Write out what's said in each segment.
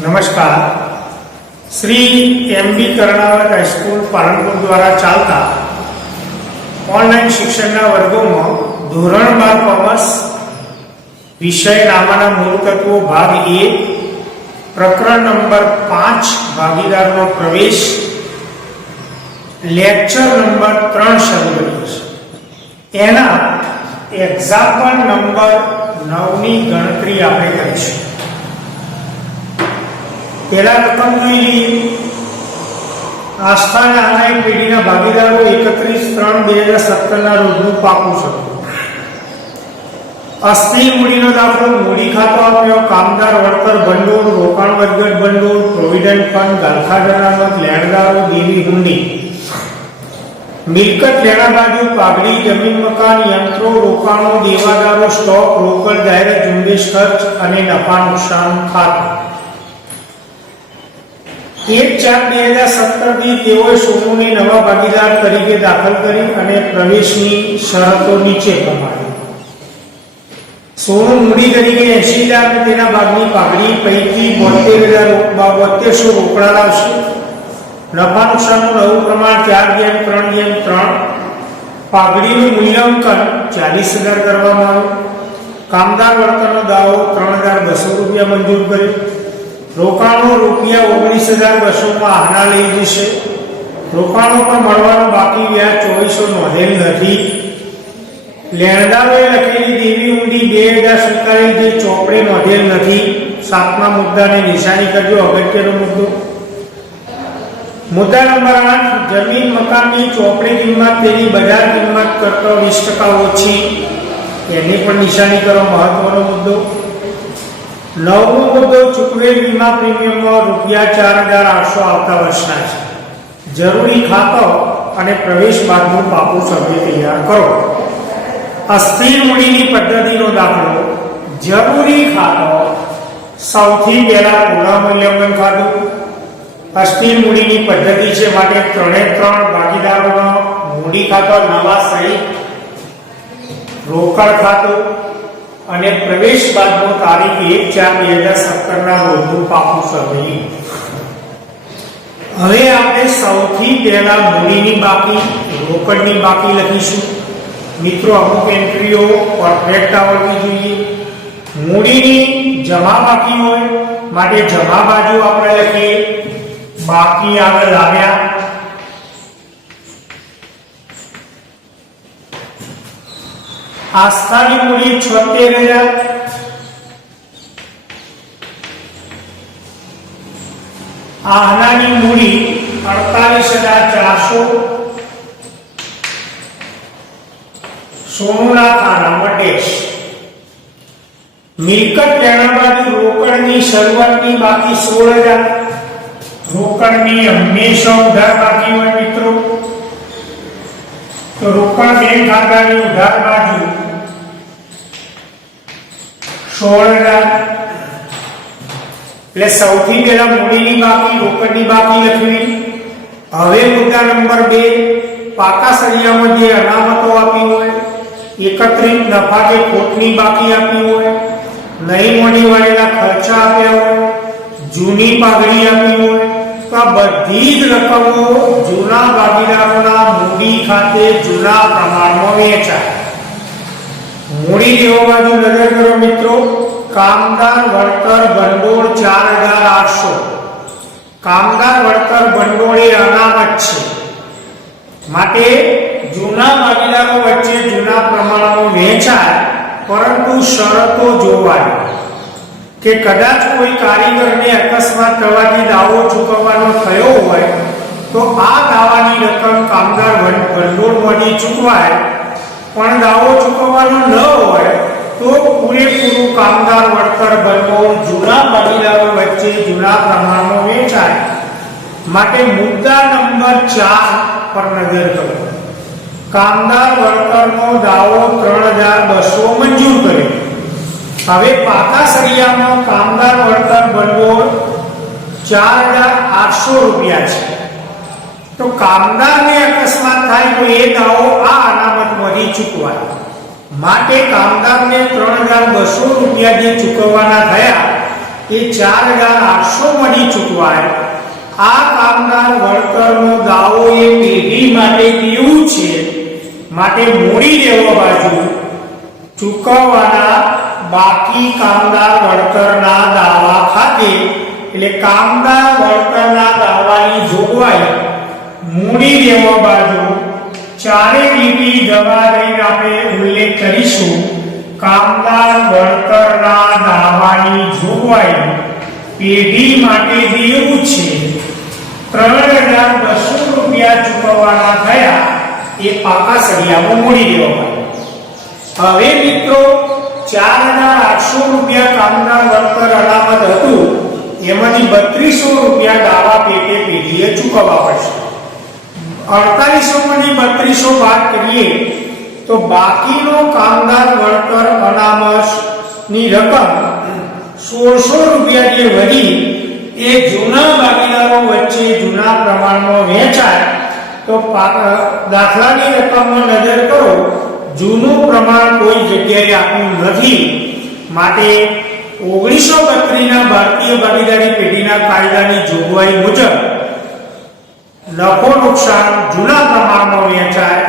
नमस्कार। Shri MB. Karnawat high school Palanpur द्वारा चालता ऑनलाइन शिक्षणना वर्गों धोरण 12 कॉमर्स विषय नामाना मूल तत्वों भाग 1 प्रकरण नंबर 5 भागीदारों प्रवेश लेक्चर नंबर 3 शुरू करिए। एना एग्जाम्पल नंबर 9 ની ગણતરી આપણે કરીશું। पहला रकम જોઈ લઈએ। આસ્થાના આનાયન પેઢીના ભાગીદારો 31/3/2017 ના રોજનું પાકું સત્તું। અસ્થિર મૂડીનો દાખલો મૂડી ખાતો આપ્યો કામદાર વળતર ભંડોળ રોકાણ વધઘટ ભંડોળ પ્રોવિડન્ટ ફંડ ગાલખા અનામત લેણદારો દેવી હુંડી મિલકત લેણા બાજુ પાઘડી જમીન મકાન યંત્રો રોકાણો દેવાદારો સ્ટોક રોકડ જાહેરાત ઝુંબેશ ખર્ચ અને નફા નુકસાન ખાતું। 1/4/2017 થી તેઓએ સોનુને નવા ભાગીદાર તરીકે દાખલ કરી અને પ્રવેશની શરતો નીચે પ્રમાણે સોનુ મૂડી તરીકે 80,000 અને તેના ભાગની પાઘડી પૈકી 72,000 રોકડા લાવશે। નફા નુકસાનનું નવું પ્રમાણ 4/3/3 પાઘડીનું મૂલ્યાંકન 40,000 કરવામાં આવ્યું। કામદાર વળતરનો દાવો 3,200 રૂપિયા મંજૂર કર્યો। રોકાણો રૂપિયા 19,200 માં આના લઈ જશે। રોકાણો પર મળવાનું બાકી વ્યાજ 2400 નોંધેલ નથી। લેણદારોએ લખેલી દેવી ઊંડી 2000 સ્વીકારેલ જે ચોપડે નોંધેલ નથી। 7મા મુદ્દાને નિશાની કરજો, અગત્યનો મુદ્દો। મુદ્દા નંબર 8 જમીન મકાનની ચોપડી કિંમત તેની બજાર કિંમત કરતા 20% ઓછી, એની પણ નિશાની કરો, મહત્વનો મુદ્દો। 9મો મુદ્દો ચૂકવેલ વીમા પ્રીમિયમમાં ₹4,800 આવતા વર્ષના છે। જરૂરી ખાતો અને પ્રવેશ બાદનું પાકું સર્વે તૈયાર કરો। અસ્થિર મૂડીની પદ્ધતિનો દાખલો જરૂરી ખાતો સૌથી પહેલા પૂર્ણ મૂલ્યાંકન ખાતું। અસ્થિર મૂડીની પદ્ધતિ છે માટે 3 ભાગીદારોનો મૂડી ખાતો નવા સહિત રોકડ ખાતું અને પ્રવેશ બાદનો તારીખ 1/4/2017 ના રોજનું પાકું સર્વે। હવે આપણે સૌથી પહેલા મૂડીની બાકી રોકડની બાકી લખીશું। મિત્રો અમુક એન્ટ્રીઓ પરફેક્ટ આવડવી જોઈએ। મૂડીની જમા બાકી હોય માટે જમા બાજુ આપણે લખીએ, બાકી આગળ લાવ્યા। આસ્થાની મૂડી 76,000, આહનાની મૂડી 48,400, સોનુના ખાનામાં ડેશ। મિલકત લેણા બાજુ રોકડની શરૂઆતની બાકી 16,000, રોકડની હંમેશા ઉધાર બાકી હોય મિત્રો, તો રોકડ બેંક ખાતાની ઉધાર બાજુ 16,000। એટલે સૌથી પહેલા મૂડીની બાકી રોકડની બાકી લખવી। હવે મુદ્દા નંબર 2 પાકા સળિયામાં જે અનામતો આપી હોય, એકત્રિત નફા કે ખોટની બાકી આપી હોય, નહીં મોડી વાળેલા ખર્ચા આપ્યા હોય, જૂની પાઘડી આપી હોય, તો આ બધી જ રકમો જૂના ભાગીદારોના મૂડી ખાતે જૂના પ્રમાણમાં વહેંચાય। મૂડી દેવા બાજુ નજર કરો મિત્રો, કામદાર વળતર ભંડોળ 4,800, કામદાર વળતર ભંડોળ એ અનામત છે માટે જૂના ભાગીદારો વચ્ચે જૂના પ્રમાણમાં વહેંચાય, પરંતુ શરતો જોવાની કે કદાચ કોઈ કારીગરને અકસ્માત થવાથી દાવો ચૂકવવાનો થયો હોય તો આ દાવાની રકમ કામદાર ભંડોળમાંથી ચૂકવાય, પણ દાવો ચૂકવવાનો ન હોય તો પૂરેપૂરું કામદાર વળતર ભંડોળ જૂના ભાગીદારો વચ્ચે જૂના પ્રમાણમાં વહેંચાય માટે મુદ્દા નંબર 4 પર નજર કરો। કામદાર વળતરનો દાવો 3,200 મંજૂર કર્યો। હવે પાકા સળિયામાં કામદાર વળતર ભંડોળ 4,800 રૂપિયા છે, તો કામદારને અકસ્માત થાય તો એ દાવો આ અનામતમાંથી ચૂકવાય માટે કામદારને 3,200 રૂપિયા જે ચૂકવવાના થયા એ 4800 માંથી ચૂકવાય. આ કામદાર વળતરનો દાવો એ પેઢી માટે દેવું છે, માટે મૂડી દેવા બાજુ ચૂકવવાના બાકી કામદાર વળતરના દાવા ખાતે, એટલે કામદાર વળતરના દાવાની જોગવાઈ મૂડી દેવા બાજુ ચારે લીટી દવા લઈને આપણે ઉલ્લેખ કરીશું. કામદાર વળતરના દાવાની જોગવાઈ પેઢી માટે દેવું છે 3200 રૂપિયા ચૂકવવાના થયા, એ પાકા સળિયામાં મૂડી દેવામાં. હવે મિત્રો 4800 રૂપિયા કામદાર વળતર અનામત હતું, એમાંથી 3200 રૂપિયા દાવા પેટે પેઢીએ ચૂકવવા પડશે. 4800 માંથી 3200 બાદ કરીએ તો બાકીનો કામદાર વળતર અનામતની રકમ 1600 રૂપિયા જે વધી એ જૂના ભાગીદારો વચ્ચે જૂના પ્રમાણમાં વહેંચાય. તો દાખલાની રકમમાં નજર કરો, જૂનું પ્રમાણ કોઈ જગ્યાએ આપ્યું નથી, માટે 1932 ના ભારતીય ભાગીદારી પેઢીના કાયદાની જોગવાઈ મુજબ નફો નુકસાન જૂના પ્રમાણમાં વહેંચાય,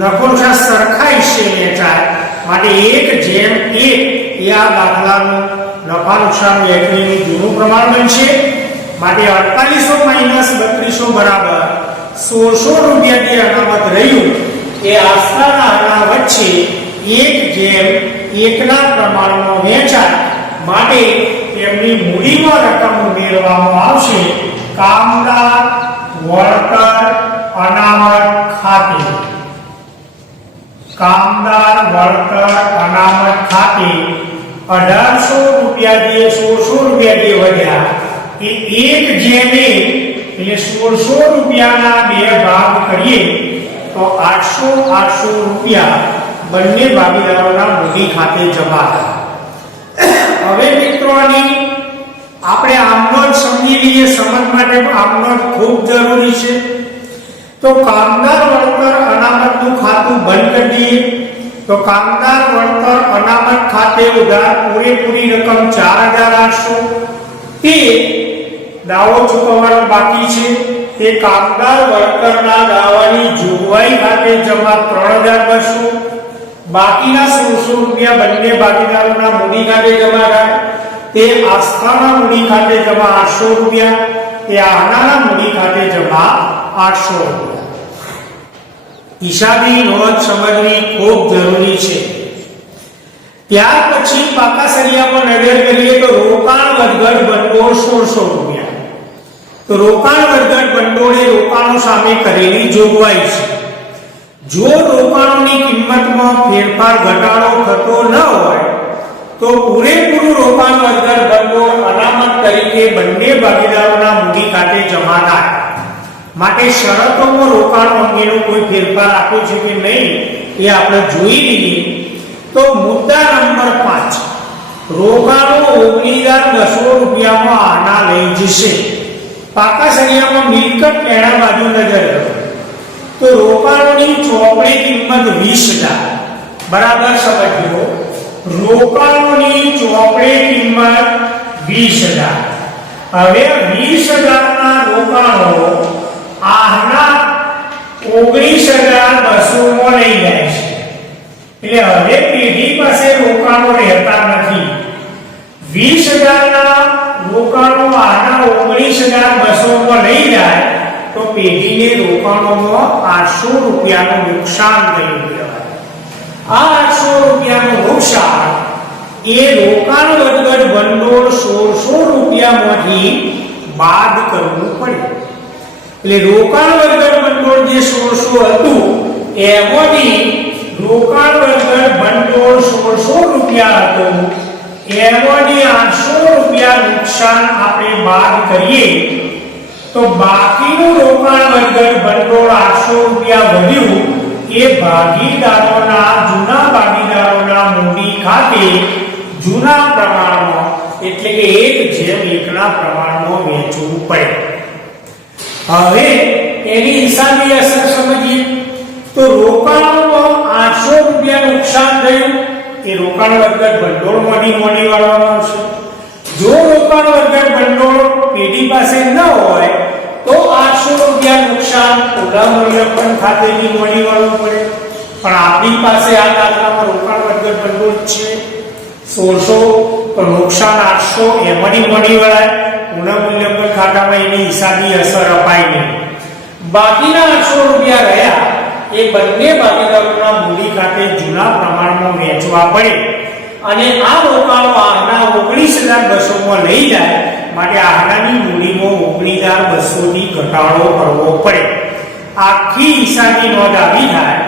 નફો નુકસાન સરખા હિસ્સે વહેંચાય, માટે 1:1 એ આ દાખલાનું નફા નુકસાન વહેંચણીનું જૂનું પ્રમાણ બનશે. માટે 4800 - 3200 બરાબર 1600 રૂપિયા જે અનામત રહ્યું એ આસ્થાના આના વચ્ચે 1:1 ના પ્રમાણમાં વહેંચાય, માટે તેમની મૂડીમાં રકમ ઉમેરવામાં આવશે કામદાર વળતર અનામત ખાતે. કામદાર વળતર અનામત ખાતે 1800 રૂપિયા જે 1600 રૂપિયા જે વધ્યા એ 1:1 એટલે 1600 રૂપિયાના બે ભાગ કરીએ તો 800 રૂપિયા બંને ભાગીદારોના મૂડી ખાતે જમા થાય. હવે મિત્રો આની આપણે આમનો જ સમજી લઈએ, સમજ માટે આમનો ખૂબ જરૂરી છે. તો કામદાર વળતર અનામતનું ખાતું બંધ કરી દઈએ તો કામદાર વળતર અનામત ખાતે ઉધાર પૂરેપૂરી રકમ 4800 તે દાવો ચૂકવવાનો બાકી છે, તે કામદાર વળતરના દાવાની જોગવાઈ ખાતે જમા 3200, બાકીના 1600 રૂપિયા બંને ભાગીદારોના મૂડી ખાતે જમા થાય. તે આસ્થાના મૂડી ખાતે જમા 800 રૂપિયા, તે આનાના મૂડી ખાતે જમા 800 રૂપિયા. હિસાબી નોંધ સમજવી ખૂબ જરૂરી છે. ત્યાર પછી પાકા સળિયામાં નજર કરીએ તો રોકાણ વધઘટ ભંડોળ 1600 રૂપિયા. તો રોકાણ વધઘટ ભંડોળ એ રોકાણો સામે કરેલી જોગવાઈ છે. જો રોકાણોની કિંમતમાં ફેરફાર ઘટાડો થતો ન હોય તો પૂરેપૂરું રોકાણ વધઘટ ભંડોળ અનામત તરીકે બંને ભાગીદારોના મૂડી ખાતે જમા થાય. માટે શરતોમાં રોકાણ અંગેનો કોઈ ફેરફાર આપ્યો છે કે નહીં એ આપણે જોઈ લઈએ. તો મુદ્દા નંબર 5, રોકાણો 19200 રૂપિયામાં આના લઈ જશે. પાકા સળિયામાં મિલકત એના બાજુ નજર કરો તો રોકાણોની ચોપડી કિંમત 20000 બરાબર સમજો. રોકાણોની ચોપડી કિંમત 20000. હવે 20000 ના રોકાણો આના 19200 માં લઈ જાય છે, એટલે હવે પેઢી પાસે રોકાણો રહેતા નથી. 20000 ના રોકાણો આના 19200 માં લઈ જાય તો પેઢીને રોકાણોમાં 800 રૂપિયાનું નુકસાન થયું કહેવાય. આ 800 રૂપિયાનું નુકસાન એ રોકાણ વધઘટ ભંડોળ 1600 રૂપિયામાંથી બાદ કરવું પડે. એટલે રોકાણ વધઘટ ભંડોળ જે 1600 હતું એમાંથી રોકાણ વધઘટ ભંડોળ 1600 રૂપિયા હતું, એમાંથી 800 રૂપિયા નુકસાન આપણે બાદ કરીએ તો બાકીનું રોકાણ વધઘટ ભંડોળ 800 રૂપિયા વધ્યું એ ભાગીદારોના જૂના ભાગીદારોના મૂડી ખાતે જૂના પ્રમાણમાં એટલે કે 1:1 ના પ્રમાણમાં વેચવું પડે. હવે એની હિસાબી અસર સમજીએ તો રોકાણોમાં 800 રૂપિયા નુકસાન થયું એ રોકાણ વધઘટ ભંડોળમાંથી મોડી વાળવામાં આવશે. જો રોકાણ વગર ભંડોળ પેઢી પાસે ન હોય તો 800 રૂપિયા નુકસાન ઓલા મૂલ્યાંકન ખાતેથી મળી વળવું પડે, પણ આપણી પાસે આ દાખલામાં રોકાણ વગર ભંડોળ છે 1600 તો નુકસાન 800 એમાંથી મળી વળાય, ઓલા મૂલ્યાંકન ખાતામાં એની હિસાબી અસર અપાય નહીં. બાકીના 800 રૂપિયા રહ્યા એ બંને ભાગીદારોના મૂડી ખાતે જૂના પ્રમાણમાં વેચવા પડે અને આ રોકાણો આના 19200 માં લઈ જાય, માટે આનાની મૂડીમાં 19200 થી ઘટાડો કરવો પડે. આખી હિસાબી નોંધ આવી થાય.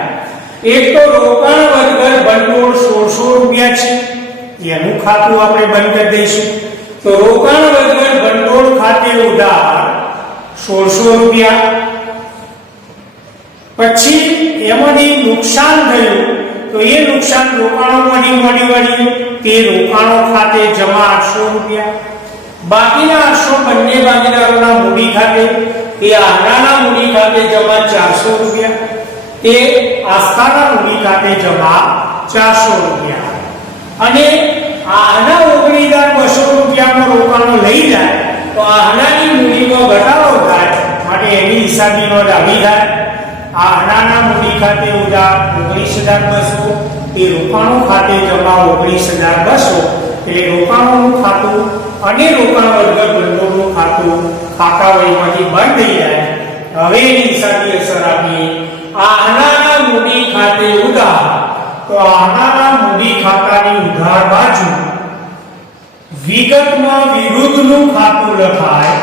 એક તો રોકાણ વગર ભંડોળ 1600 રૂપિયા છે, એનું ખાતું આપણે બંધ કરી દઈશું. તો રોકાણ વગર ભંડોળ ખાતે ઉધાર 1600 રૂપિયા. પછી એમાંથી નુકસાન થયું તો એ નુકસાન રોકાણોમાંથી મળી વળ્યું, તે રોકાણો ખાતે જમા 800 રૂપિયા. બાકીના 800 બંને ભાગીદારોના મૂડી ખાતે, તે આનાના મૂડી ખાતે જમા 400 રૂપિયા, તે આસ્થાના મૂડી ખાતે જમા 400 રૂપિયા. અને આના 19200 રૂપિયામાં રોકાણો લઈ જાય તો આનાની મૂડીમાં ઘટાડો થાય, માટે એની હિસાબી નોંધ આવી જાય. આનાના મૂડી ખાતે ઉધાર 19200, તે રોકાણો ખાતે જમા 19200, એટલે રોકાણોનું ખાતું અને રોકાણ વગર ભંડોળનું ખાતું ખાતા વહીમાંથી બંધ થઈ જાય. હવે એની હિસાબી અસર આપીએ. આનાના મૂડી ખાતે ઉધાર, તો આનાના મૂડી ખાતાની ઉધાર બાજુ વિગતમાં વિરુદ્ધનું ખાતું લખાય.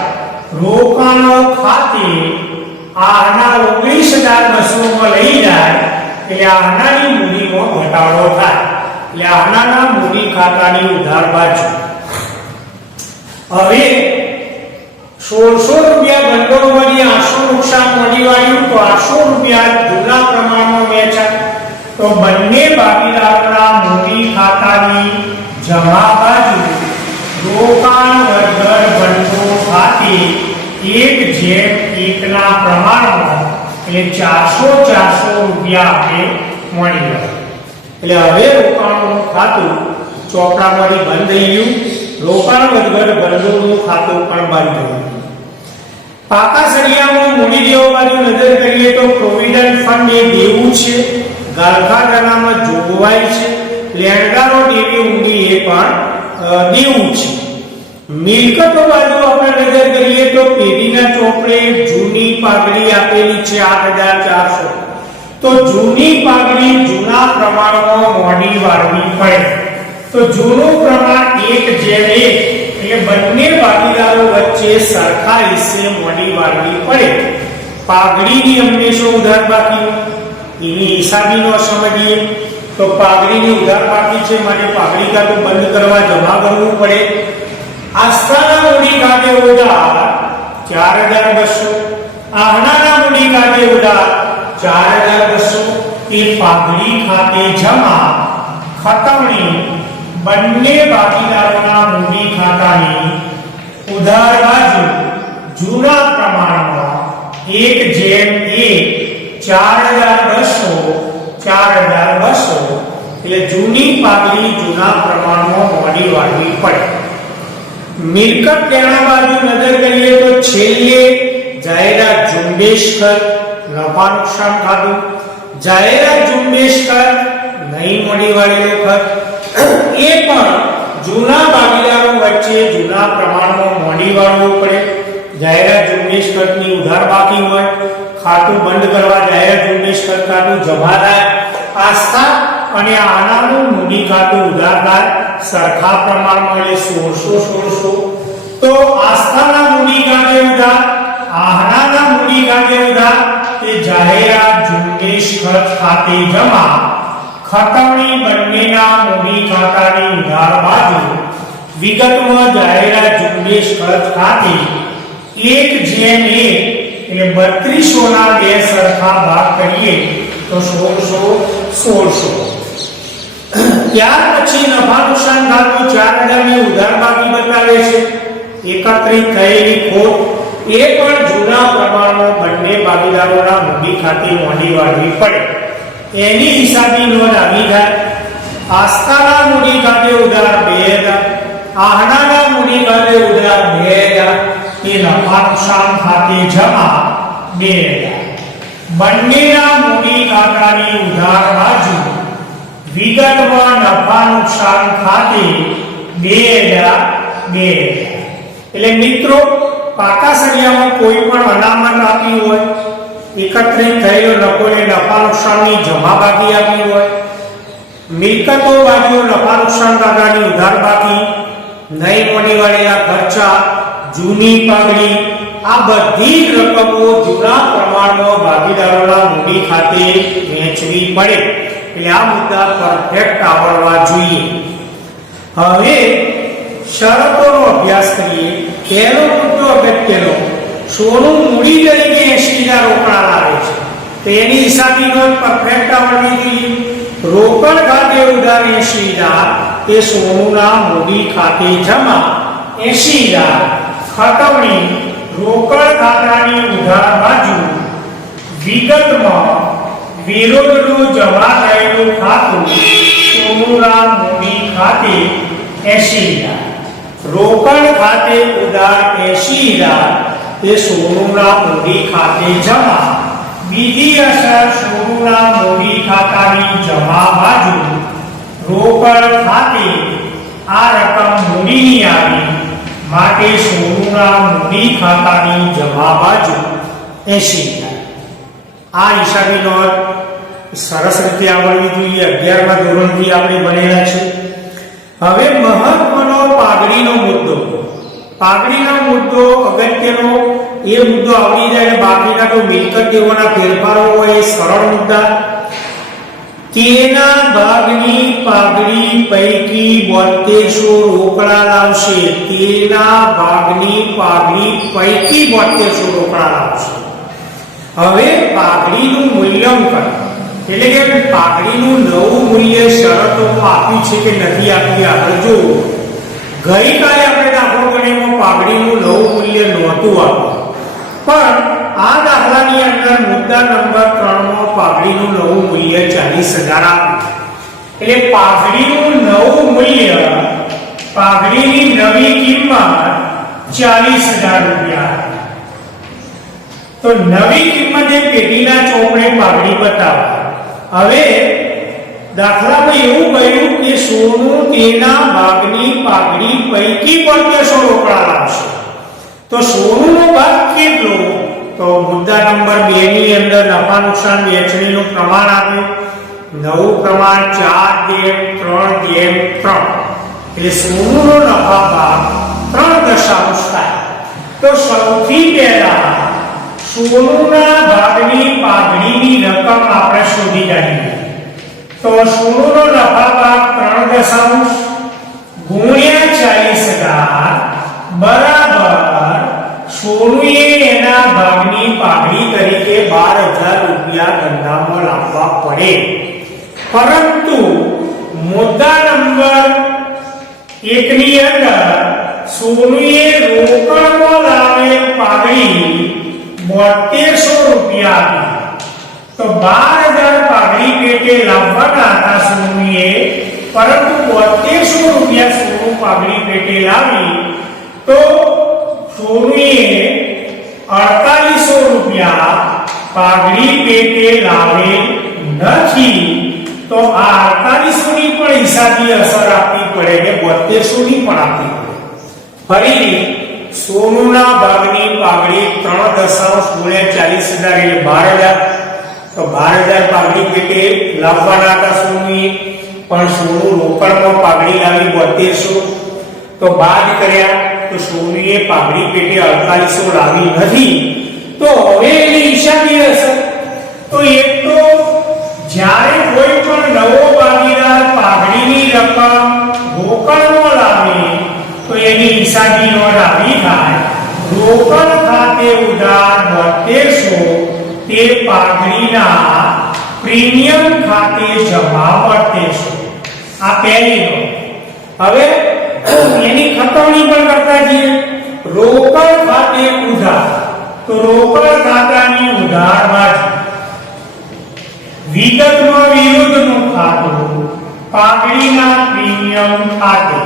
રોકાણો ખાતે આના 19200 માં લઈ જાય એટલે આનાની મૂડીમાં ઘટાડો થાય, એટલે આનાના મૂડી ખાતાની ઉધાર બાજુ. હવે 1600 રૂપિયા ભંડોળમાંથી 800 નુકસાન મળી વાળ્યું તો 800 રૂપિયા જૂના પ્રમાણમાં વેચાય. તો બંને ભાગીદારોના મૂડી ખાતાની જમા બાજુ રોકાણ વગર ભંડોળ ખાતે 1:1 ના પ્રમાણમાં એટલે 400 રૂપિયા આપણે મળી ગયા. એટલે હવે રોકાણોનું ખાતું ચોપડામાંથી બંધ થઈ ગયું, રોકાણ વગર ભંડોળનું ખાતું પણ બંધ થઈ ગયું. પાકા સળિયામાં મૂડી દેવા બાજુ નજર કરીએ તો પ્રોવિડન્ટ ફંડ એ દેવું છે, ગાળખાધારામાં જોગવાઈ છે, લેણદારો દેવી ઊંડી એ પણ દેવું છે. મિલકતો બાજુ આપણે નજર કરીએ તો પેઢીના ચોપડે જૂની પાઘડી આપેલી છે 8400, તો જૂની પાઘડી જૂના પ્રમાણમાં મોડી વાળવી પડે. તો જૂનું પ્રમાણ 1:1 એટલે બંને ભાગીદારો વચ્ચે સરખા હિસ્સે મોડી વાળવી પડે. પાઘડીની હંમેશા ઉધાર બાકી, એની હિસાબી નો સમજીએ તો પાઘડીની ઉધાર બાકી છે, માટે પાઘડી ખાતું બંધ કરવા જમા કરવું પડે. આસ્થાના મૂડી ખાતે ઉધાર 4200, આહનાના મૂડી ખાતે ઉધાર 4200, તે પાઘડી ખાતે જમા ખતમણી બંને ભાગીદારોના મૂડી ખાતાની ઉધાર બાજુ જૂના પ્રમાણમાં 1:1 4200 એટલે જૂની પાઘડી જૂના પ્રમાણમાં મોડી વાળવી પડે. મિલકત દેણા બાજુ નજર કરીએ તો છેલ્લે જાહેરાત ઝુંબેશ કર નફા નુકસાન ખાતું, જાહેરાત ઝુંબેશ કર નહીં મળી વાળેલો ખર્ચ, એ પણ જૂના ભાગીદારો વચ્ચે જૂના પ્રમાણમાં મોડી વાળવું પડે. જાહેરાત ઝુંબેશ ખર્ચની ઉધાર બાકી હોય, ખાતું બંધ કરવા જાહેરાત ઝુંબેશ ખર્ચ ખાતું જમા થાય. આસ્થા અને આનાનું મૂડી ખાતું ઉધાર થાય સરખા પ્રમાણમાં એટલે 1600. તો આસ્થાના મૂડી ખાતે ઉધાર, આહનાના મૂડી ખાતે ઉધાર, તે જાહેરાત ઝુંબેશ ખર્ચ ખાતે જમા ખતમણી બંનેના મૂડી ખાતાની ઉધાર બાજુ વિગતમાં જાહેરાત ઝુંબેશ ખર્ચ ખાતે 1:1 એટલે 3200 ના બે સરખા ભાગ કરીએ તો 1600. ત્યાર પછી નફા નુકસાન ખાતું 4000 ની ઉધાર બાકી બતાવે છે. એકત્રિત થયેલી ખોટ એ પણ જૂના પ્રમાણમાં બંને ભાગીદારોના મૂડી ખાતે મોડી વાળવી પડે. એની હિસાબી નોંધ આવી થાય. આસ્થાના મૂડી ખાતે ઉધાર 2000, આહનાના મૂડી ખાતે ઉધાર 2000 એ નફા નુકસાન ખાતે જમા 2000 બંનેના મૂડી ખાતાની ઉધાર બાજુ વિગતમાં નફા નુકસાન ખાતે 2000 એટલે મિત્રો પાકા સળિયામાં કોઈ પણ અનામત આપી હોય, એકત્રિત થયેલો નફો ને નફા નુકસાનની જમા બાકી આપી હોય, મિલકતો બાજુ નફા નુકસાન ખાતાની ઉધાર બાકી, નઈ મોડી વાળેલા ખર્ચા, જૂની પાઘડી, આ બધી જ રકમો જૂના પ્રમાણમાં ભાગીદારોના મૂડી ખાતે વહેંચવી પડે. એટલે આ મુદ્દા પરફેક્ટ આવડવા જોઈએ. હવે શરતોનો અભ્યાસ કરીએ. પહેલો મુદ્દો અગત્યનો, સોનું મૂડી તરીકે 80,000 રોકડા લાવે છે તો એની હિસાબી નોંધ પરફેક્ટ આવડવી જોઈએ. રોકડ ખાતે ઉધાર 80,000 એ સોનુના મૂડી ખાતે જમા 80,000 ખતમણી રોકડ ખાતાની ઉધાર બાજુ વિગતમાં વિરોધનું જમા થયેલું ખાતું સોનુના મૂડી ખાતે 80,000 રોકડ ખાતે ઉધાર 80,000 એ સોનુના મૂડી ખાતે જમા. બીજી અસર સોનુના મૂડી ખાતાની જમા બાજુ રોકડ ખાતે આ રકમ મૂડીની આવી માટે સોનુના મૂડી ખાતાની જમા બાજુ 80,000. આ હિસાબી નોંધ સરસ રીતે આવડવી જોઈએ. 11મા ધોરણથી આપણે બનેલા છે. હવે મહત્વનો પાઘડીનો મુદ્દો. પાઘડીનો મુદ્દો અગત્યનો, એ મુદ્દો આવડી જાય એટલે બાકીના તો મિલકત દેવાના ફેરફારો હોય સરળ મુદ્દા. કેના ભાગની પાઘડી પૈકી 7200 રોકડા લાવશે. કેના ભાગની પાઘડી પૈકી 7200 રોકડા લાવશે. હવે પાઘડીનું મૂલ્યાંકન એટલે કે પાઘડીનું નવું મૂલ્ય શરતોમાં આપ્યું છે કે નથી આપ્યું આપણે જો. ગઈકાલે આપણે દાખલો ગણ્યોમાં પાઘડીનું નવું મૂલ્ય નહોતું આપ્યું, પણ આ દાખલાની અંદર મુદ્દા નંબર 3 માં પાઘડીનું નવું મૂલ્ય 40,000 આપ્યું. એટલે પાઘડીનું નવું મૂલ્ય, પાઘડીની નવી કિંમત 40,000 રૂપિયા. તો નવી કિંમતે પેટીના ચોપડે પાઘડી બતાવો. હવે દાખલામાં એવું કહ્યું કે સોનું તેના ભાગની પાઘડી પૈકી 7200 રોકડા લાવશે. તો સોનુનો ભાગ કેટલો? તો મુદ્દા નંબર 2 ની અંદર નફા નુકસાન વહેંચણીનું પ્રમાણ આપ્યું. નવું પ્રમાણ 4/3/3. એટલે સોનુનો નફા ભાગ 3 થાય. તો સૌથી પહેલા સોનુના ભાગની પાઘડીની રકમ આપણે શોધી કાઢીએ. તો સોનુનો નફા ભાગ 3 ગુણ્યા 40,000 બરાબર સોનુએ એના ભાગની પાઘડી તરીકે 12,000 રૂપિયા ધંધામાં લાવવા પડે. પરંતુ મુદ્દા નંબર 1 ની અંદર સોનુએ રોકડમાં લાવેલ પાઘડી 7200 રૂપિયા આપી. તો 12,000 પાઘડી પેટે લાવવાના હતા સોનુએ, પરંતુ 7200 રૂપિયા સોનું પાઘડી પેટે લાવી તો સોનુએ 4800 રૂપિયા પાઘડી પેટે લાવેલ નથી. તો આ 4800 ની પણ હિસાબી અસર આપવી પડે કે 7200 ની પણ આપવી પડે. ફરી સોનુના ભાગની પાઘડી 3 ગુણ્યા 40,000 એટલે 12,000. તો 12,000 પાઘડી પેટે લાવવાના હતા સોનુએ, પણ સોનું રોકડમાં પાઘડી લાવી 7200. તો બાદ કર્યા તો સોનુએ પાઘડી પેટે 4800 લાવી નથી. તો હવે એની હિસાબી અસર તો એક તો જ્યારે કોઈ પણ નવો ભાગીદાર પાઘડીની રકમ રોકડમાં લાવે તો એની હિસાબી નોંધ આવી થાય. રોકડ ખાતે ઉધાર 7200 તે પાઘડીના પ્રીમિયમ ખાતે જમા 7200. આ પહેલી નોંધ. હવે એની ખતવણી પણ કરતા જઈએ. રોકડ ખાતે ઉધાર, તો રોકડ ખાતાની ઉધાર બાજુ વિગતમાં વિરુદ્ધનું ખાતું પાઘડીના પ્રીમિયમ ખાતે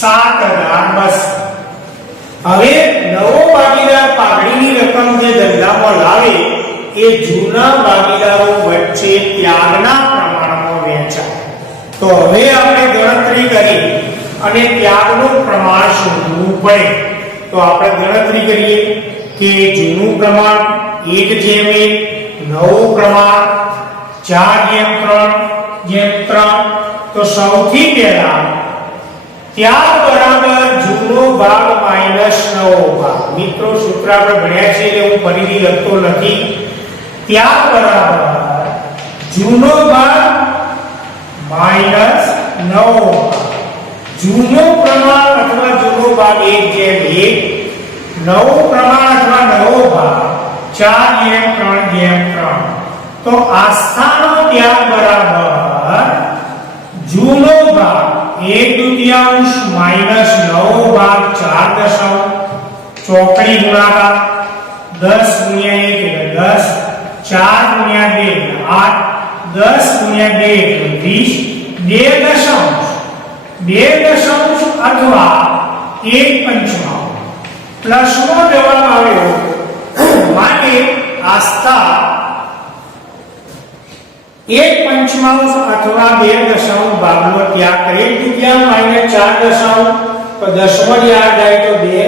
7,200. હવે નવો ભાગીદાર પાઘડીની રકમ જે ધંધામાં લાવે એ જૂના ભાગીદારો વચ્ચે ત્યાગના પ્રમાણમાં વહેંચાય. તો હવે આપણે ગણતરી કરી અને ત્યાગનું પ્રમાણ શોધવું પડે. તો આપણે ગણતરી કરીએ કે જૂનું પ્રમાણ 1:1, નવું પ્રમાણ 4:3. તો સૌથી પહેલા ત્યાગ બરાબર જૂનો ભાગ માઈનસ નવો ભાગ. મિત્રો સૂત્ર આપણે ભણ્યા છે એટલે હું ફરીથી લખતો નથી. ત્યાગ બરાબર જૂનો ભાગ માઈનસ નવો ભાગ. જૂનો પ્રમાણ અથવા જૂનો ભાગ 1:1, નવો પ્રમાણ અથવા નવો ભાગ 4:3. તો આસ્થાનો ત્યાગ બરાબર જૂનો ભાગ 1/2 માઈનસ નવો ભાગ 4 ચોકડી ગુણાકાર 10 × 1 10, 4 × 2 8 10 × 2 20, 2 દશાંશ અથવા 1/5 પ્લસનો જવાબ આવ્યો. માટે આસ્થા 1/5 અથવા 2 દશાંશ ભાગનો ત્યાગ કરે. 1/2 -4 તો 10મો યાદ જાય તો 2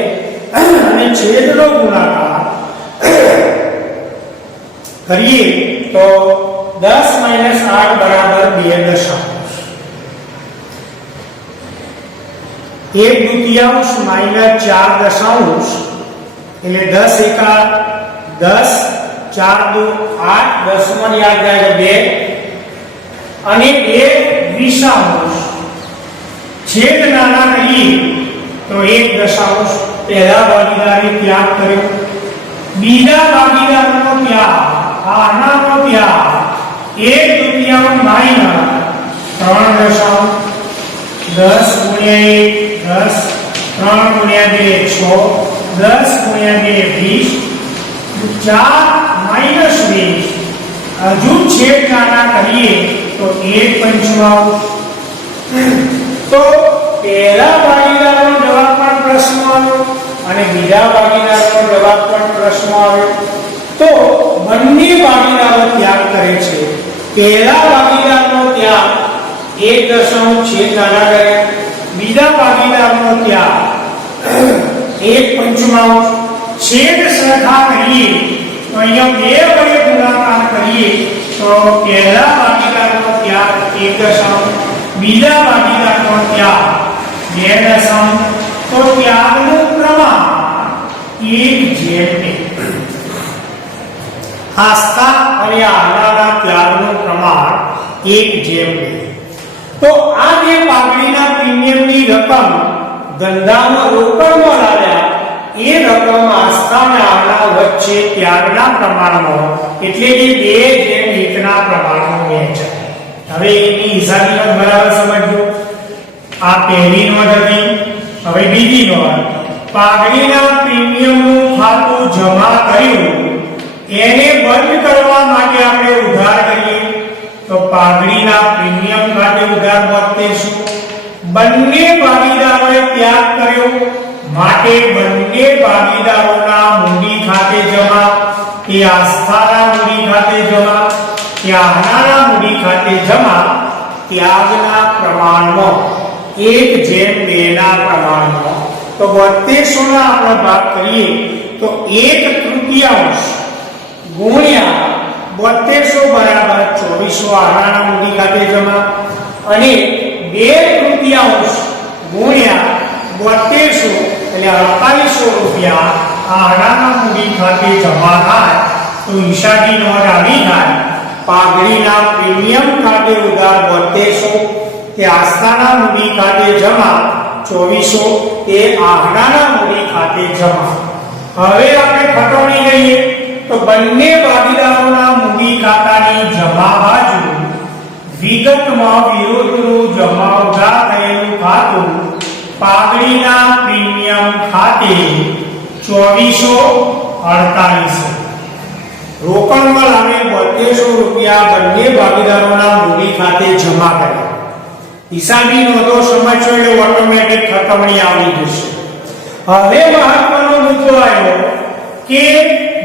અને છેદનો ગુણાકાર કરીએ તો 10 - 8 બરાબર 2 દશાંશ. 1/2 -4 દશાંશ એટલે 10 એકા 10, 4 દુ 8, 10મો યાદ જાય તો 2 અને 1/20 છેદ નાના કરીએ તો 1 દશાંશ. પહેલા ભાગીદારે ત્યાગ કર્યો, બીજા ભાગીદારનો ત્યાગ આનાનો ત્યાગ 1/2 - 3 દશાંશ. 10 × 1 10, 3 × 2 6, 10 × 2 20, 4 - 20. હજુ છેદ નાના કરીએ તો 1/5. તો પહેલા ભાગીદારનો જવાબ પણ પ્રશ્ન આવ્યો અને બીજા ભાગીદારનો જવાબ પણ પ્રશ્ન આવ્યો. તો બંને ભાગીદારો ત્યાગ કરે છે. પહેલા ભાગીદારનો ત્યાગ 1 દશાંશ છેદ નાના કરે, બીજા ભાગીદારનો ત્યાગ 1/5 છેદ સરખા કરીએ તો અહીંયા 2 વડે ગુણાકાર કરીએ તો પહેલા ભાગીદારનો ત્યાગ 1 દશાંશ, બીજા ભાગીદારનો ત્યાગ 2 દશાંશ. તો ત્યાગનું પ્રમાણ 1:2. આસ્થા અને આનાના ત્યાગનું પ્રમાણ 1:2. તો આ જે પાઘડીના પ્રીમિયમની રકમ ધંધામાં રોકડમાં લાવ્યા એ રકમ આસ્થા અને આના વચ્ચે ત્યાગના પ્રમાણમાં એટલે કે 2:1 ના પ્રમાણમાં વહેંચાય. હવે એની હિસાબી બરાબર સમજો. આ પહેલી નોંધ હતી. હવે બીજી નોંધ. પાઘડીના પ્રીમિયમનું ખાતું જમા કર્યું એને બંધ કરવા માટે આપણે ઉધાર કરીએ તો પાઘડીના પ્રીમિયમ ખાતે ઉધાર 3200. બંને ભાગીદારોએ ત્યાગ કર્યો માટે બંને ભાગીદારોના મૂડી ખાતે જમા, કે આસ્થાના મૂડી ખાતે જમા કે આનાના મૂડી ખાતે જમા ત્યાગના પ્રમાણમાં 1:2 ના પ્રમાણમાં. તો 3200 ના આપણે ભાગ કરીએ તો 1/3 ગુણ્યા 3200 બરાબર 2400 આનાના મૂડી ખાતે જમા અને 2/3 ગુણ્યા 3200 એટલે 4800 રૂપિયા આનાના મૂડી ખાતે જમા થાય. તો હિસાબી નોંધ આવી થાય. પાઘડીના પ્રીમિયમ ખાતે ઉધાર 3200 તે આસ્થાના મૂડી ખાતે જમા 2400 તે આહનાના મૂડી ખાતે જમા. હવે આપણે ખટોણી લઈએ તો બંને ભાગીદારોના મૂડી ખાતાની જમા બાજુ વિગતમાં વિરોધનું જમા ઉધાર થયેલું ખાતું પાઘડીના પ્રીમિયમ ખાતે 2448. રોકડમાં લાવે 3200 રૂપિયા બંને ભાગીદારોના મૂડી ખાતે જમા કર્યા. હિસાબી નોંધો સમજશો એટલે ઓટોમેટિક ખતમણી આવડી જશે. હવે મહત્વનો મુદ્દો આવ્યો કે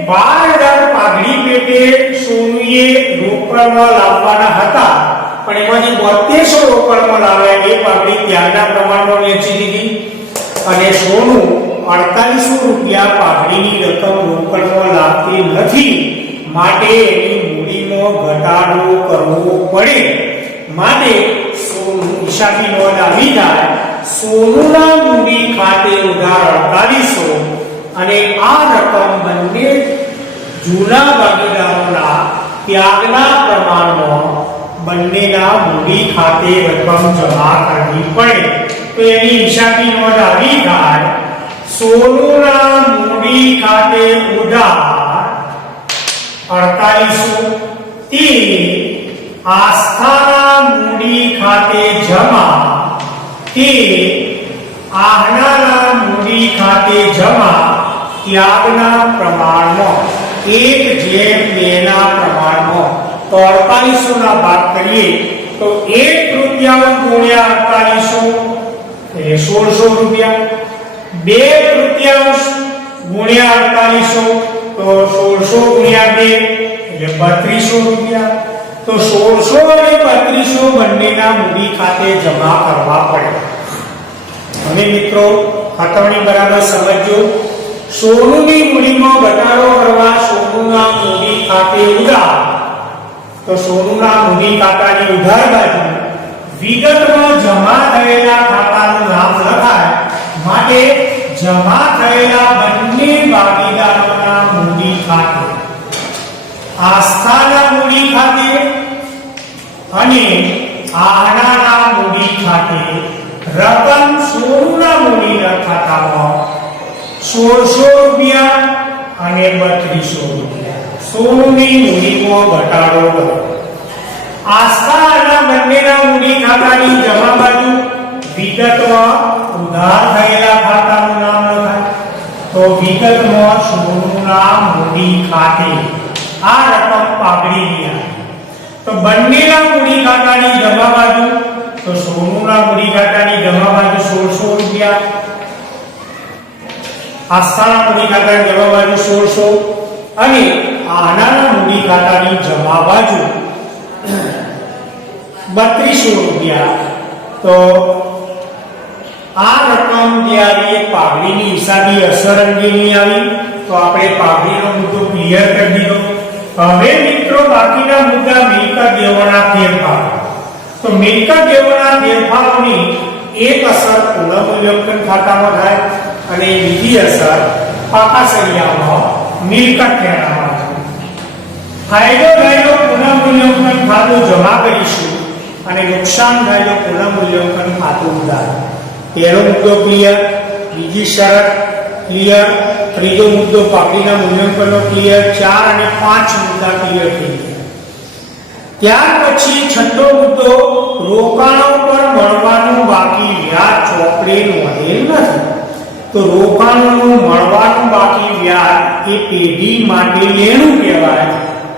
12,000 પાઘડી પેટે સોનુએ રોકડમાં લાવવાના હતા, પણ એમાંથી 3200 રોકડમાં લાવ્યા. એ પાઘડી ત્યારના પ્રમાણમાં વેચી દીધી અને સોનું 4800 રૂપિયા પાઘડીની રકમ રોકડમાં લાવતી નથી, માટે એની મૂડીમાં ઘટાડો કરવો પડે. માટે સોનું હિસાબી નોંધ આવી જાય. સોનુના મૂડી ખાતે ઉધાર 4800 અને આ રકમ બંને જૂના ભાગીદારોના ત્યાગના પ્રમાણમાં બંનેના મૂડી ખાતે રકમ જમા કરવી પડે. તો એની હિસાબી નોંધ આવી થાય. સોનુના મૂડી ખાતે ઉધાર 4800 તે આસ્થાના મૂડી ખાતે જમા તે આહનાના મૂડી ખાતે જમા ત્યાગના પ્રમાણમાં 1/2 ના પ્રમાણમાં. તો 4800 ના ભાગ કરીએ તો 1/3 ગુણ્યા 4800 એટલે 1600 રૂપિયા. 2/3 ગુણ્યા 4800 તો 1600 ગુણ્યા 2 એટલે 3200 રૂપિયા. તો 1600 અને 3200 બંનેના મૂડી ખાતે જમા કરવા પડે. હવે મિત્રો ખાતવણી બરાબર સમજો. સોનુની મૂડીમાં ઘટાડો કરવા સોનુના મૂડી ખાતે ઉધાર. તો સોનુના મૂડી ખાતાની ઉધાર બાજુ વિગતમાં જમા થયેલા ખાતાનું નામ લખાય. માટે જમા થયેલા બંને ભાગીદારોના મૂડી ખાતે આસ્થાના મૂડી ખાતે અને આહનાના મૂડી ખાતે રકમ સોનુના મૂડીના ખાતામાં 1600 રૂપિયા અને 3200 રૂપિયા સોનુની મૂડીમાં ઘટાડો કરો. આસ્થા અને બંનેના મૂડી ખાતાની જમા બાજુ વિગતમાં ઉધાર થયેલા ખાતાનું નામ લખાય. તો વિગતમાં સોનુના મૂડી ખાતે આ રકમ પાઘડીની આવી. તો બંનેના મૂડી ખાતાની જમા બાજુ તો સોનુના મૂડી ખાતાની જમા બાજુ 1600 રૂપિયા, આસ્થાના મૂડી ખાતાની જમા બાજુ 1600 અને આહનાના મૂડી ખાતાની જમા બાજુ 3200 રૂપિયા. તો આ રકમ જ્યારે પાઘડીની હિસાબી અસર અંગેની આવી તો આપણે પાઘડીનો મુદ્દો ક્લિયર કરી દીધો. હવે મિત્રો બાકીના મુદ્દા મિલકત દેવાના ફેરફાર. તો મિલકત દેવાના ફેરફારોની એક અસર પુનઃમૂલ્યાંકન ખાતામાં થાય અને બીજી અસર પાકા સળિયામાં મિલકત ફેરફાર થાય. ફાયદો થયેલો પુનઃમૂલ્યાંકન ખાતું જમા કરીશું અને નુકસાન થયેલો પુનઃમૂલ્યાંકન ખાતું ઉધાર. પહેલો મુદ્દો ક્લિયર, બીજી શરત ક્લિયર, ત્રીજો મુદ્દો પાઘડીના મૂલ્યાંકનનો ક્લિયર. 4 અને 5 મુદ્દા ક્લિયર થઈ ગયા. ત્યાર પછી છઠ્ઠો મુદ્દો રોકાણો પર મળવાનું બાકી વ્યાજ ચોપડે નોંધેલ નથી. તો રોકાણોનું મળવાનું બાકી વ્યાજ એ પેઢી માટે લેણું કહેવાય.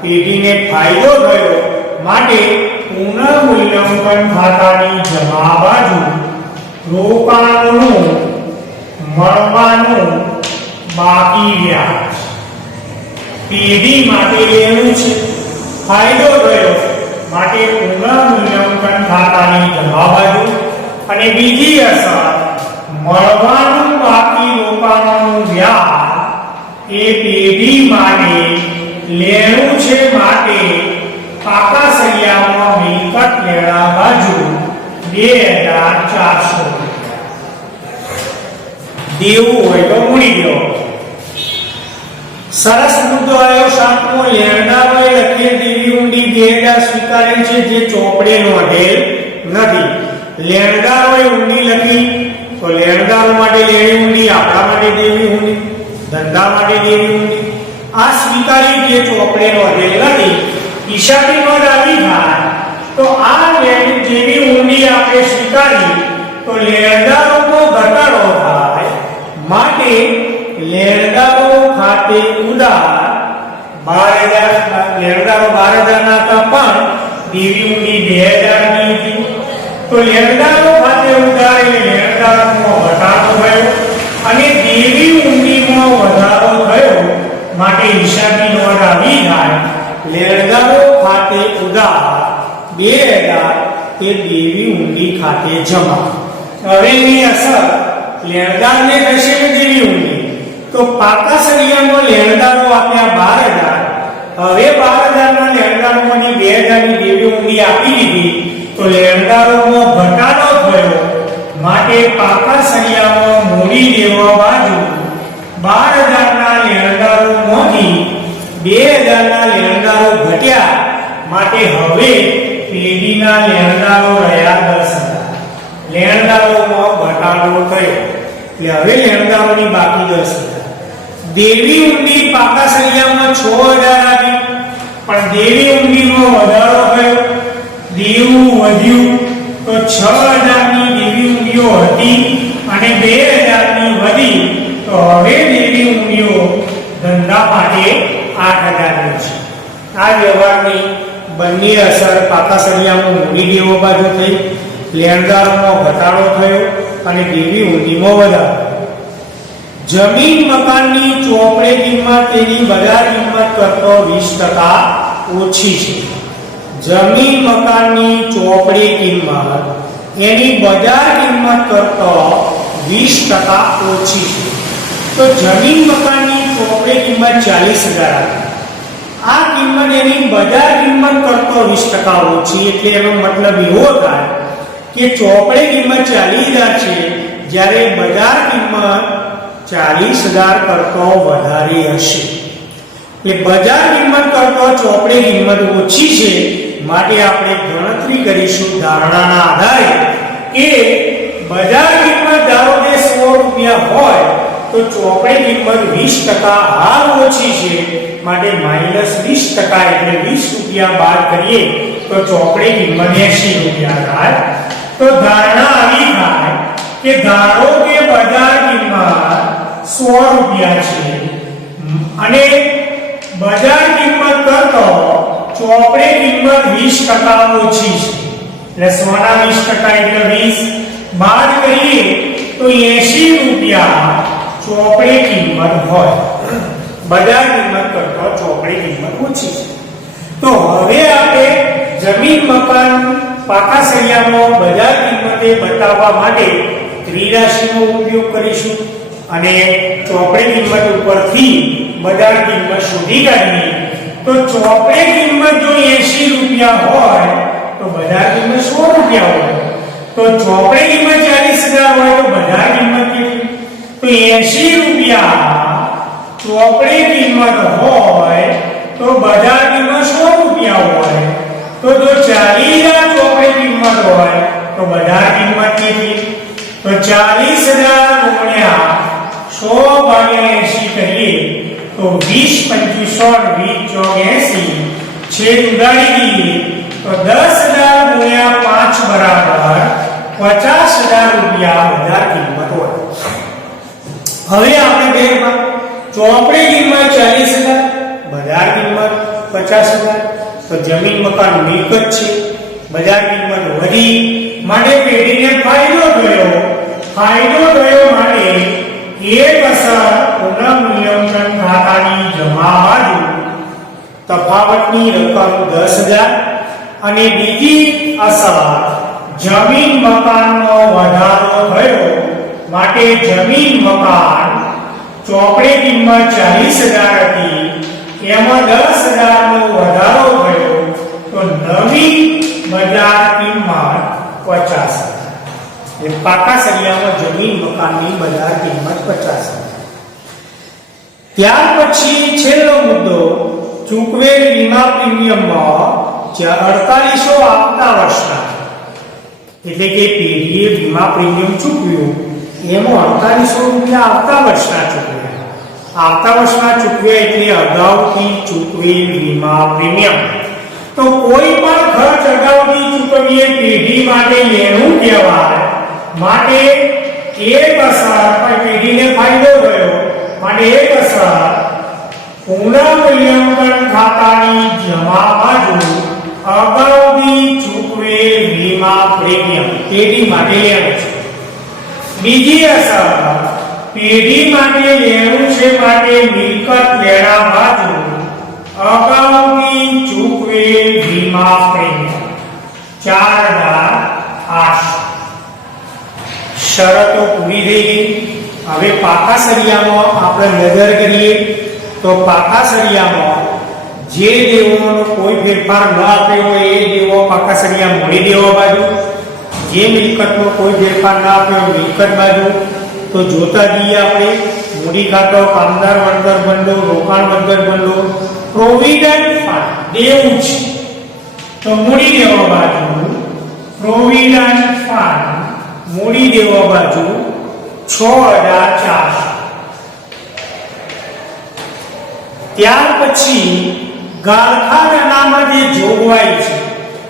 પેઢીને ફાયદો થયો માટે પુનઃમૂલ્યાંકન ખાતાની જમા બાજુ રોકાણોનું મળવાનું બાકી વ્યાજ પેઢી માટે લેણું છે, ફાયદો થયો માટે પુનઃમૂલ્યાંકન ખાતાની જમા બાજુ. અને બીજી અસર મળવાનું બાકી રોકાણોનું વ્યાજ એ પેઢી માટે લેણું છે, માટે પાકા સળિયામાં મિલકત લેણા બાજુ 2400 દેવું હોય તો મૂડી દેવો. સરસ મુદ્દો આવ્યો સાતમો. લેણદારોએ લખેલ દેવી ઊંડી 2000 સ્વીકારેલ છે જે ચોપડે નોંધેલ નથી. લેણદારોએ ઊંડી લખી તો લેણદારો માટે લેણી ઊંડી, આપણા માટે દેવી ઊંડી, ધંધા માટે દેવી ઊંડી આ સ્વીકારી જે ચોપડે નોંધેલ નથી. હિસાબી નોંધ આવી થાય તો આ જેવી ઊંડી આપણે સ્વીકારી તો લેણદારોનો ઘટાડો થાય. માટે લેણદારો ખાતે ઉધાર 12000 લેણદારો 12000 ના હતા પણ દેવી ઊંડી 2000 ની હતી. તો તો લેણદારો ખાતે ઉધાર એટલે લેણદારોમાં ઘટાડો થયો અને દેવી ઊંડીમાં વધારો થયો માટે હિસાબી નોંધ આવી જાય લેણદારો ખાતે ઉધાર 2000 તે દેવી ઊંડી ખાતે જમા. હવે એની અસર લેણદારને થશે કે દેવી ઊંડી? તો પાકા સળિયામાં લેણદારો આપ્યા 12000. હવે 12000 ના લેણદારોમાંથી 2000 ની દેવી ઊંડી આપી દીધી તો લેણદારોમાં ઘટાડો થયો માટે પાકા સળિયામાં મૂડી દેવા બાજુ 12000 ના લેણદારોમાંથી 2000 ના લેણદારો ઘટ્યા માટે હવે પેઢીના લેણદારો રહ્યા 10000. લેણદારોમાં ઘટાડો થયો એટલે હવે લેણદારોની બાકી 10000. દેવી ઊંડી પાકા સળિયામાં 6000 આપી પણ દેવી ઊંડીમાં વધારો થયો દેવું વધ્યું તો 6000 ની દેવી ઊંડીઓ હતી અને 2000 ની વધી તો હવે દેવી ઊંડીઓ ધંધા માટે 8000 ની છે. આ વ્યવહારની બંને અસર પાકા સળિયામાં મૂડી દેવો બાજુ થઈ લેણદારોમાં ઘટાડો થયો અને દેવી ઊંડીમાં વધારો. જમીન મકાનની ચોપડે કિંમત તેની બજાર કિંમત કરતો 20% ઓછી છે. જમીન મકાનની ચોપડી કિંમત એની બજાર કિંમત કરતો 20% ઓછી છે. તો જમીન મકાનની ચોપડી કિંમત 40000 હતી. આ કિંમત એની બજાર કિંમત કરતો 20% ઓછી એટલે એનો મતલબ એવો થાય કે ચોપડી કિંમત 40000 છે જ્યારે બજાર કિંમત 40000 કરતો વધારે હશે. એટલે બજાર કિંમત કરતો ચોપડી કિંમત ઓછી છે માટે આપણે ગણતરી કરીશું ધારણાના આધારે કે બજાર કિંમત ધારો કે 100 રૂપિયા હોય તો ચોપડી કિંમત 20% હાલ ઓછી છે માટે -20% એટલે 20 રૂપિયા બાદ કરીએ તો ચોપડી કિંમત 80 રૂપિયા થાય. તો ધારણા આવી થાય કે ધારો કે બજાર કિંમત 100 રૂપિયા છે અને બજાર કિંમત કરતો ચોપડી કિંમત 20% ઓછી છે એટલે 100 ના 20% એટલે 20 બાદ કરીએ તો 80 રૂપિયા ચોપડી કિંમત હોય. બજાર કિંમત કરતો ચોપડી કિંમત ઓછી છે. તો હવે આપણે જમીન મકાન પાકા સળિયામાં બજાર કિંમતે બતાવવા માટે ત્રિરાશીનો ઉપયોગ કરીશું અને ચોપડી કિંમત ઉપરથી બજાર કિંમત શોધી કાઢીએ. તો ચોપડી કિંમત જો 80 રૂપિયા હોય તો બજાર કિંમત 100 રૂપિયા હોય. તો ચોપડી કિંમત 40000 હોય તો બજાર કિંમત કેટલી? તો 80 રૂપિયા ચોપડી કિંમત હોય તો બજાર કિંમત 100 રૂપિયા હોય. તો જો 40000 ચોપડી કિંમત હોય તો બજાર કિંમત કેટલી? તો 40000 ગુણ્યા 100 ભાગ્યા 80 કરીએ તો 20 25 20 80 છેદ ઉડાડી દઈએ તો 10000 ગુણ્યા 5 બરાબર 50000 રૂપિયા બજાર કિંમત હોય. હવે આપણે બેમાં ચોપડી કિંમત 40000 બજાર કિંમત 50000 તો જમીન મકાન મિલકત છે બજાર કિંમત વધી માટે પેઢીને ફાયદો થયો માટે એક અસર પુનઃમૂલ્યાંકન ખાતાની જમા બાજુ તફાવતની રકમ 10000 અને બીજી અસર જમીન મકાનનો વધારો થયો માટે જમીન મકાન ચોપડી કિંમત 40000 હતી એમાં 10000 નો વધારો થયો તો નવી બજાર કિંમત 50000. એ પાકા સળિયામાં જમીન મકાનની બજાર કિંમત 50000. ત્યાર પછી છેલ્લો મુદ્દો ચૂકવેલ વીમા પ્રીમિયમમાં 4800 આવતા વર્ષના એટલે કે પેઢીએ વીમા પ્રીમિયમ ચૂકવ્યું એમાં 4800 રૂપિયા આવતા વર્ષના ચૂકવ્યા. આવતા વર્ષના ચૂકવ્યા એટલે અગાઉથી ચૂકવેલ વીમા પ્રીમિયમ. તો કોઈ પણ ખર્ચ અગાઉથી ચૂકવીએ પેઢી માટે લેણું કહેવાય. માટે એક અસર પેઢીને ફાયદો થયો માટે એક અસર પુનઃમૂલ્યાંકન ખાતાની જમા બાજુ અગાઉથી ચૂકવેલ વીમા વીમા પ્રીમિયમ પેઢી માટે લેવું છે. બીજી અસર પેઢી માટે લેવું છે માટે મિલકત લેણા બાજુ અગાઉની ચૂકવેલ વીમા પ્રીમિયમ 4800. શરતો પૂરી થઈ ગઈ. હવે પાકા સળિયામાં આપણે નજર કરીએ તો પાકા સળિયામાં જે દેવોનો કોઈ ફેરફાર ન આપ્યો હોય એ દેવો પાકા સળિયા મોડી દેવા બાજુ, જે મિલકતનો કોઈ ફેરફાર ન આપ્યો મિલકત બાજુ. તો જોતા જઈએ આપણે મૂડી ખાતો, કામદાર વળતર ભંડોળ, રોકાણ વળતર ભંડોળ, પ્રોવિડન્ટ ફંડ દેવું છે તો મૂડી દેવા બાજુ પ્રોવિડન્ટ ફંડ મૂડી દેવા બાજુ 6400. ત્યાર પછી ગાળખાદ અનામત જે જોગવાઈ છે,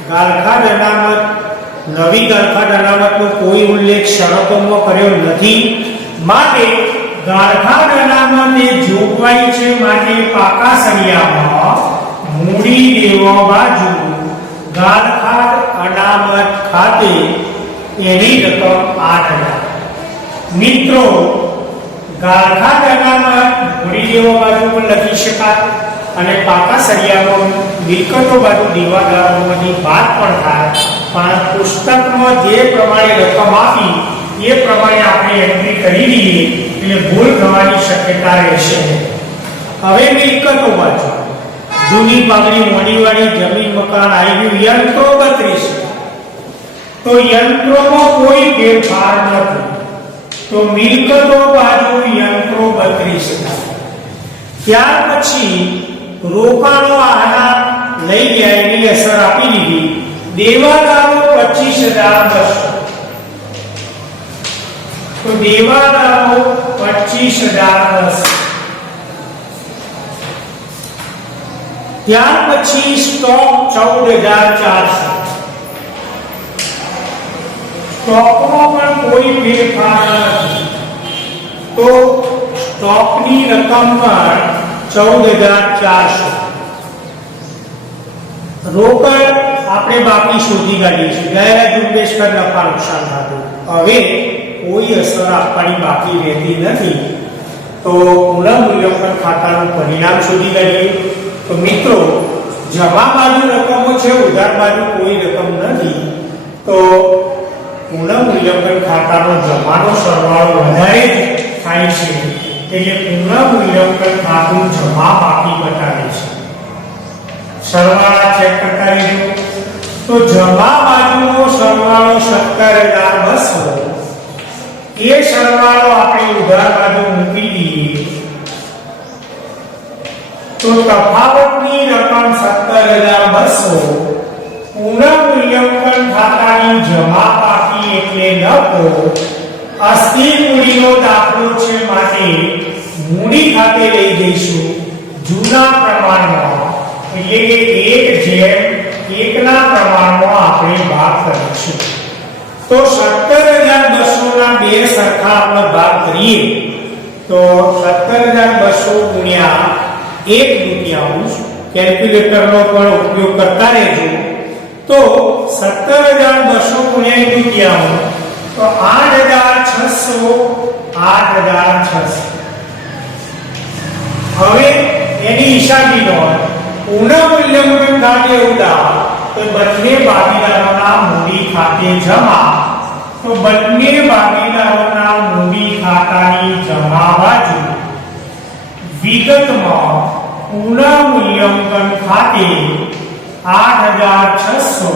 ગાળખાદ અનામત નવી ગાળખાદ અનામતનો કોઈ ઉલ્લેખ શરતોમાં કર્યો નથી માટે ગાળખાદ અનામત એ જોગવાઈ છે માટે પાકા સળિયામાં મૂડી દેવા બાજુ ગાળખાદ અનામત ખાતે એની રકમ 8000. મિત્રો ગાળખાદ અનામત મૂડી દેવા બાજુ પણ લખી શકાય અને પાકા સળિયામાં મિલકતો બાજુ દેવાદારોમાંથી બાદ પણ થાય, પણ પુસ્તકમાં જે પ્રમાણે રકમ આપી એ પ્રમાણે આપણે એન્ટ્રી કરી દઈએ એટલે ભૂલ થવાની શક્યતા રહેશે. હવે મિલકતો બાજુ જૂની પાઘડી મોડીવાળી જમીન મકાન આવી ગયું, યંત્રો 32. તો યંત્રોમાં કોઈ ફેરફાર નથી તો મિલકતો બાજુ યંત્રો 32. ત્યાર પછી રોકાણો આના લઈ ગયા એની અસર આપી દીધી. દેવાદારો 25200. તો દેવાદારો 25200. ત્યાર પછી સ્ટોક 14400. સ્ટોકમાં પણ કોઈ ફેરફાર નથી તો સ્ટોકની રકમ પણ 14400. રોકડ આપણે બાકી શોધી કાઢી છે, ગયા ઝુંબેશ પર નફા નુકસાન થતું, હવે કોઈ અસર આપવાની બાકી રહેતી નથી તો પુનઃમૂલ્યાંકન ખાતાનું પરિણામ શોધી કાઢીએ. તો મિત્રો જમા બાજુ રકમો છે, ઉધાર બાજુ કોઈ રકમ નથી તો પુનઃમૂલ્યાંકન ખાતાનો જમાનો સરવાળો વધારે થાય છે એટલે પુનઃમૂલ્યાંકન ખાતું જમા બાકી બતાવે છે. સરવાળા ચેક કરતા રહેજો. તો જમા બાજુનો સરવાળો 17200, એ સરવાળો આપણે ઉધાર બાજુ મૂકી દઈએ તો તફાવતની રકમ 17200 પુનઃમૂલ્યાંકન ખાતાની જમા બાકી એટલે નફો અસ્થિર મૂડીનો દાખલો છે માટે મૂડી ખાતે લઈ જઈશું જૂના પ્રમાણમાં, એટલે કે 1:1 ના પ્રમાણમાં આપણે ભાગ કરીશું. તો 17200 ના બે સરખા આપણે ભાગ કરીએ તો 17200 ગુણ્યા 1/2 કેલ્ક્યુલેટરનો પણ ઉપયોગ કરતા રહેજો. તો 17200 ગુણ્યા 1/2 તો 8600. હવે એની હિસાબી નોંધ પુનઃમૂલ્યાંકન ખાતે ઉધાર તો બંને ભાગીદારોના મૂડી ખાતે જમા, તો બંને ભાગીદારોના મૂડી ખાતાની જમા બાજુ વિગતમાં પુનઃમૂલ્યાંકન ખાતે 8600.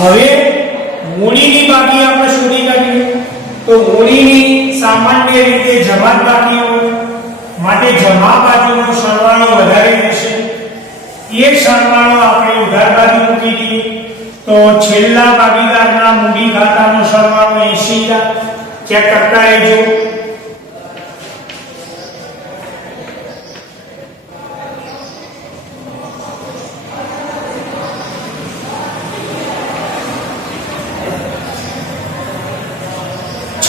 હવે મૂડીની બાકી આપણે શોધી કાઢીએ તો મૂડીની સામાન્ય રીતે જમા બાકી હોય માટે જમા બાજુનો સરવાળો વધારે થશે. એ સરવાળો આપણે ઉધાર બાજુ મૂકી દઈએ તો છેલ્લા ભાગીદારના મૂડી ખાતાનો સરવાળો 80000. ચેક કરતા રહેજો.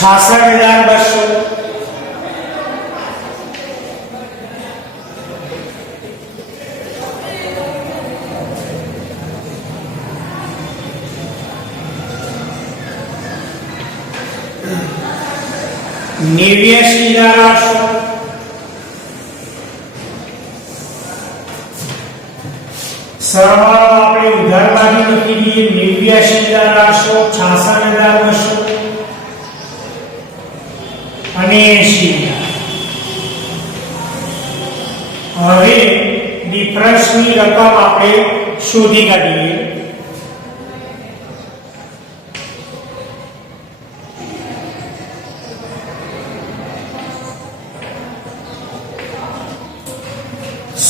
$66,200. $89,800 સરવાળો આપણે ઉધાર બાજુ લખી દઈએ 89,800 66,200 અને 80,000 હવે ડિફરન્સની રકમ આપણે શોધી કાઢીએ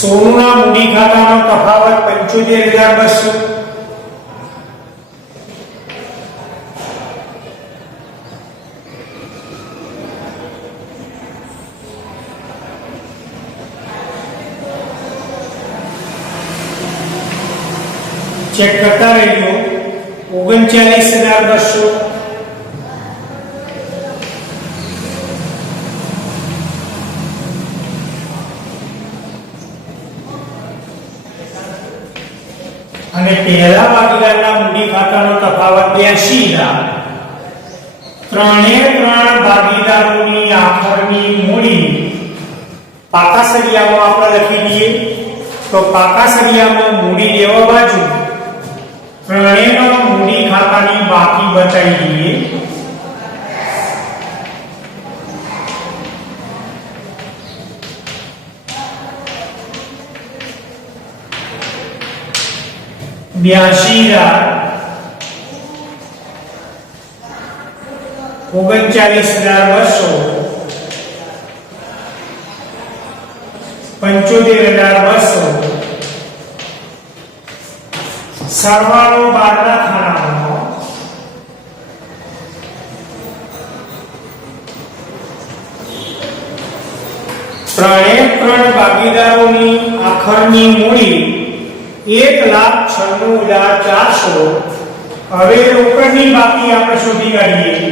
સોનુના મૂડી ખાતાનો તફાવત 75,200 ચેક કરતા રહેજો 39,200 અને પહેલા ભાગીદારના મૂડી ખાતાનો તફાવત 82,000 ત્રણે ત્રણ ભાગીદારોની આખરની મૂડી પાકા સળિયામાં આપણે લખી દઈએ તો પાકા સળિયામાં મૂડી લેવા બાજુ ત્રણેયમાં મૂડી ખાતાની બાકી બતાવી દઈએ $82,000 39,200 75,200 સરવાળો બારના ખાનામાં ત્રણ ભાગીદારોની આખરની મૂડી 1,96,400 હવે રોકડની બાકી આપણે શોધી કાઢીએ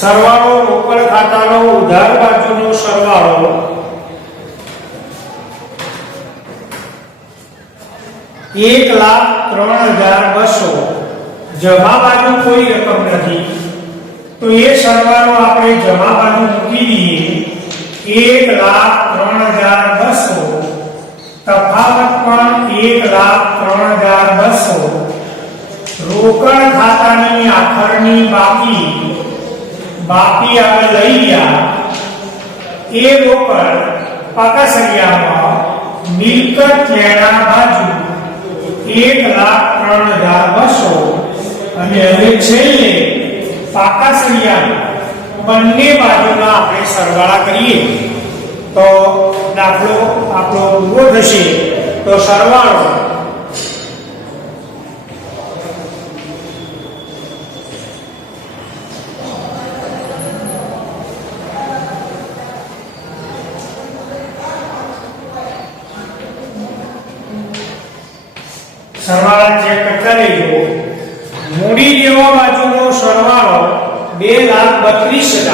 સરવાળો રોકડ ખાતાનો ઉધાર બાજુનો સરવાળો 1,03,200 જમા બાજુ કોઈ રકમ નથી તો એ સરવાળો આપણે જમા બાજુ મૂકી દઈએ 1,03,200 તફાવત પણ 1,03,200 રોકડ ખાતાની આખરની બાકી આપણે લઈ ગયા એ રોકડ પાકા સળિયામાં મિલકત લેણા બાજુ 1,03,200 અને હવે છેલ્લે પાકા સળિયામાં બંને બાજુના આપણે સરવાળા કરીએ તો દાખલો આપણો પૂરો થશે તો સરવાળો સરવાળા ચેક કરતા રહેજો મૂડી લેવા બાજુનો સરવાળો 2,32,000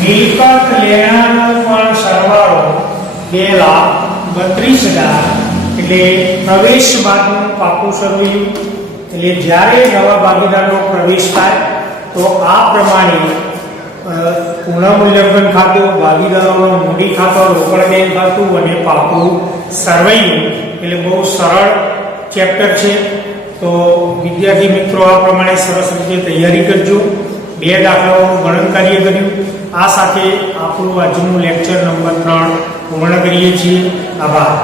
મિલકત લેણાનો પણ સરવાળો 2,32,000 એટલે પ્રવેશ બાદનું પાકું સરવૈયું એટલે જ્યારે નવા ભાગીદારનો પ્રવેશ થાય તો આ પ્રમાણે પુનઃમૂલ્યાંકન ખાતું ભાગીદારોનો મૂડી ખાતો રોકડ બેંક ખાતું અને પાકું સરવૈયું એટલે બહુ સરળ ચેપ્ટર છે તો વિદ્યાર્થી મિત્રો આ પ્રમાણે સરસ રીતે તૈયારી કરજો 2 દાખલાઓનું ગણન કાર્ય કર્યું આ સાથે આપણું આજનું લેક્ચર નંબર 3 પૂર્ણ કરીએ છીએ આભાર